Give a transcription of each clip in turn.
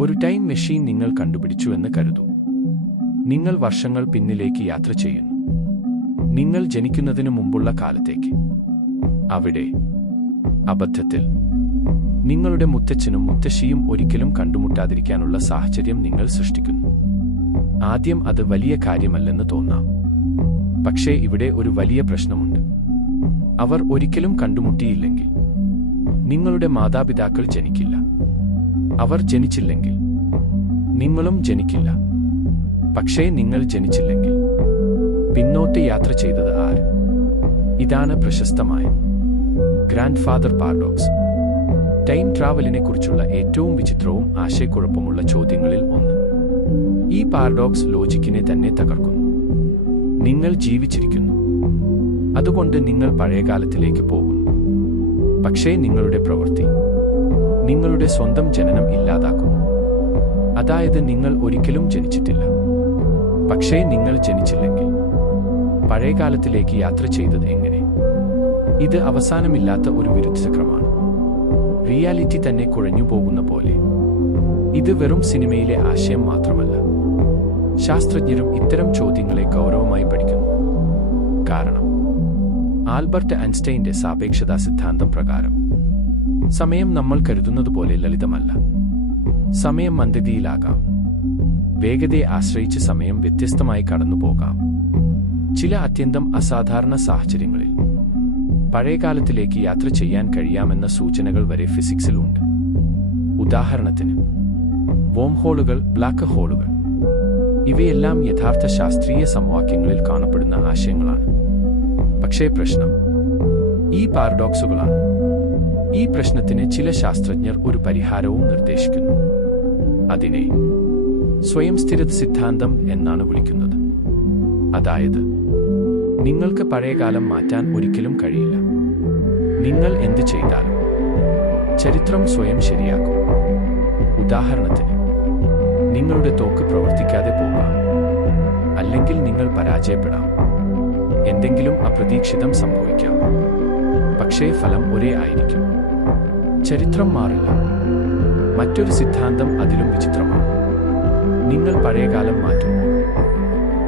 ഒരു time machine നിങ്ങൾ കണ്ടുപിടിച്ചുവെന്ന് കരുതൂ. നിങ്ങൾ വർഷങ്ങൾ പിന്നിലേക്ക് യാത്ര ചെയ്യുന്നു. നിങ്ങൾ ജനിക്കുന്നതിനു മുമ്പുള്ള കാലത്തേക്ക്. അവിടെ അബദ്ധത്തിൽ നിങ്ങളുടെ മുത്തച്ഛനും മുത്തശ്ശിയും ഒരിക്കലും കണ്ടുമുട്ടാതിരിക്കാനുള്ള സാഹചര്യം നിങ്ങൾ സൃഷ്ടിക്കുന്നു. ആദ്യം അത് വലിയ കാര്യമല്ലെന്ന് തോന്നാം. പക്ഷേ ഇവിടെ ഒരു വലിയ പ്രശ്നമുണ്ട്. അവർ ഒരിക്കലും കണ്ടുമുട്ടിയില്ലെങ്കിൽ നിങ്ങളുടെ മാതാപിതാക്കൾ ജനിക്കില്ല. അവർ ജനിച്ചില്ലെങ്കിൽ നിങ്ങളും ജനിക്കില്ല. പക്ഷേ നിങ്ങൾ ജനിച്ചില്ലെങ്കിൽ പിന്നോട്ട് യാത്ര ചെയ്തത് ആര്? ഇതാണ് പ്രശസ്തമായ ഗ്രാൻഡ് ഫാദർ പാരഡോക്സ്. ടൈം ട്രാവലിനെ കുറിച്ചുള്ള ഏറ്റവും വിചിത്രവും ആശയക്കുഴപ്പമുള്ള ചോദ്യങ്ങളിൽ ഒന്ന്. ഈ പാരഡോക്സ് ലോജിക്കിനെ തന്നെ തകർക്കുന്നു. നിങ്ങൾ ജീവിച്ചിരിക്കുന്നു, അതുകൊണ്ട് നിങ്ങൾ പഴയകാലത്തിലേക്ക് പോകുന്നു. പക്ഷേ നിങ്ങളുടെ പ്രവൃത്തി നിങ്ങളുടെ സ്വന്തം ജനനം ഇല്ലാതാക്കുന്നു. അതായത് നിങ്ങൾ ഒരിക്കലും ജനിച്ചിട്ടില്ല. പക്ഷേ നിങ്ങൾ ജനിച്ചില്ലെങ്കിൽ പഴയകാലത്തിലേക്ക് യാത്ര ചെയ്തത് എങ്ങനെ? ഇത് അവസാനമില്ലാത്ത ഒരു വിരുദ്ധചക്രമാണ്. റിയാലിറ്റി തന്നെ കുഴഞ്ഞു പോകുന്ന പോലെ. ഇത് വെറും സിനിമയിലെ ആശയം മാത്രമല്ല. ശാസ്ത്രജ്ഞരും ഇത്തരം ചോദ്യങ്ങളെ ഗൗരവമായി പഠിക്കുന്നു. കാരണം ആൽബർട്ട് ഐൻസ്റ്റൈന്റെ സാപേക്ഷതാ സിദ്ധാന്തം പ്രകാരം സമയം നമ്മൾ കരുതുന്നതുപോലെ ലളിതമല്ല. സമയം മന്ദഗതിയിലാകാം. വേഗതയെ ആശ്രയിച്ച് സമയം വ്യത്യസ്തമായി കടന്നുപോകാം. ചില അത്യന്തം അസാധാരണ സാഹചര്യങ്ങളിൽ പഴയകാലത്തിലേക്ക് യാത്ര ചെയ്യാൻ കഴിയാമെന്ന സൂചനകൾ വരെ ഫിസിക്സിലുണ്ട്. ഉദാഹരണത്തിന് വോം ഹോളുകൾ, ബ്ലാക്ക് ഹോളുകൾ. ഇവയെല്ലാം യഥാർത്ഥ ശാസ്ത്രീയ സമവാക്യങ്ങളിൽ കാണപ്പെടുന്ന ആശയങ്ങളാണ്. പക്ഷേ പ്രശ്നം ഈ പാരഡോക്സുകളാണ്. ഈ പ്രശ്നത്തിന് ചില ശാസ്ത്രജ്ഞർ ഒരു പരിഹാരവും നിർദ്ദേശിക്കുന്നു. അതിനെ സ്വയം സ്ഥിരത സിദ്ധാന്തം എന്നാണ് വിളിക്കുന്നത്. അതായത് നിങ്ങൾക്ക് പഴയകാലം മാറ്റാൻ ഒരിക്കലും കഴിയില്ല. നിങ്ങൾ എന്ത് ചെയ്താലും ചരിത്രം സ്വയം ശരിയാക്കും. ഉദാഹരണത്തിന് നിങ്ങളുടെ തോക്ക് പ്രവർത്തിക്കാതെ പോകാം, അല്ലെങ്കിൽ നിങ്ങൾ പരാജയപ്പെടാം. എന്തെങ്കിലും അപ്രതീക്ഷിതം സംഭവിക്കാം. പക്ഷേ ഫലം ഒരേ ആയിരിക്കും. ചരിത്രം മാറില്ല. മറ്റൊരു സിദ്ധാന്തം അതിലും വിചിത്രമാണ്. നിങ്ങൾ പഴയകാലം മാറ്റുമ്പോൾ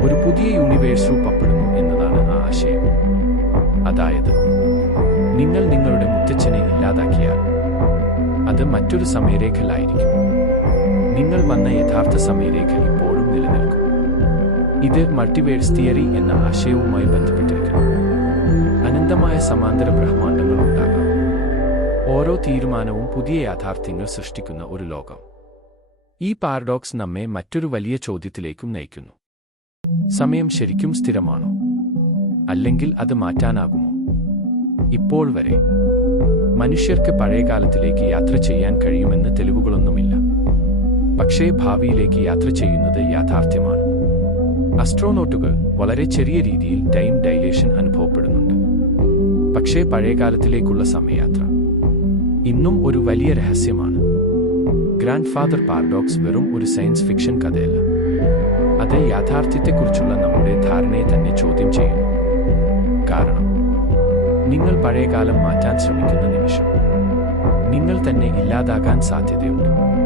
ഒരു പുതിയ യൂണിവേഴ്സ് രൂപപ്പെടുന്നു എന്നതാണ് ആ ആശയം. അതായത് നിങ്ങൾ നിങ്ങളുടെ മുത്തച്ഛനെ ഇല്ലാതാക്കിയാൽ അത് മറ്റൊരു സമയരേഖയിലായിരിക്കും. നിങ്ങൾ വന്ന യഥാർത്ഥ സമയരേഖ ഇപ്പോഴും നിലനിൽക്കും. ഇത് മൾട്ടിവേഴ്സ് തിയറി എന്ന ആശയവുമായി ബന്ധപ്പെട്ടിരിക്കുന്നു. അനന്തമായ സമാന്തര ബ്രഹ്മാണ്ഡങ്ങൾ ഉണ്ടാകാം. ഓരോ തീരുമാനവും പുതിയ യാഥാർത്ഥ്യങ്ങൾ സൃഷ്ടിക്കുന്ന ഒരു ലോകം. ഈ പാരഡോക്സ് നമ്മെ മറ്റൊരു വലിയ ചോദ്യത്തിലേക്കും നയിക്കുന്നു. സമയം ശരിക്കും സ്ഥിരമാണോ? അല്ലെങ്കിൽ അത് മാറ്റാനാകുമോ? ഇപ്പോൾ വരെ മനുഷ്യർക്ക് പഴയകാലത്തിലേക്ക് യാത്ര ചെയ്യാൻ കഴിയുമെന്ന് തെളിവുകളൊന്നുമില്ല. പക്ഷേ ഭാവിയിലേക്ക് യാത്ര ചെയ്യുന്നത് യാഥാർത്ഥ്യമാണ്. അസ്ട്രോനോട്ടുകൾ വളരെ ചെറിയ രീതിയിൽ ടൈം ഡൈലേഷൻ അനുഭവപ്പെടുന്നുണ്ട്. പക്ഷേ പഴയകാലത്തിലേക്കുള്ള സമയയാത്ര ഇന്നും ഒരു വലിയ രഹസ്യമാണ്. ഗ്രാൻഡ് ഫാദർ പാരഡോക്സ് വെറും ഒരു സയൻസ് ഫിക്ഷൻ കഥയല്ല. അത് യാഥാർത്ഥ്യത്തെക്കുറിച്ചുള്ള നമ്മുടെ ധാരണയെ തന്നെ ചോദ്യം ചെയ്യുന്നു. കാരണം നിങ്ങൾ പഴയകാലം മാറ്റാൻ ശ്രമിക്കുന്ന നിമിഷം നിങ്ങൾ തന്നെ ഇല്ലാതാകാൻ സാധ്യതയുണ്ട്.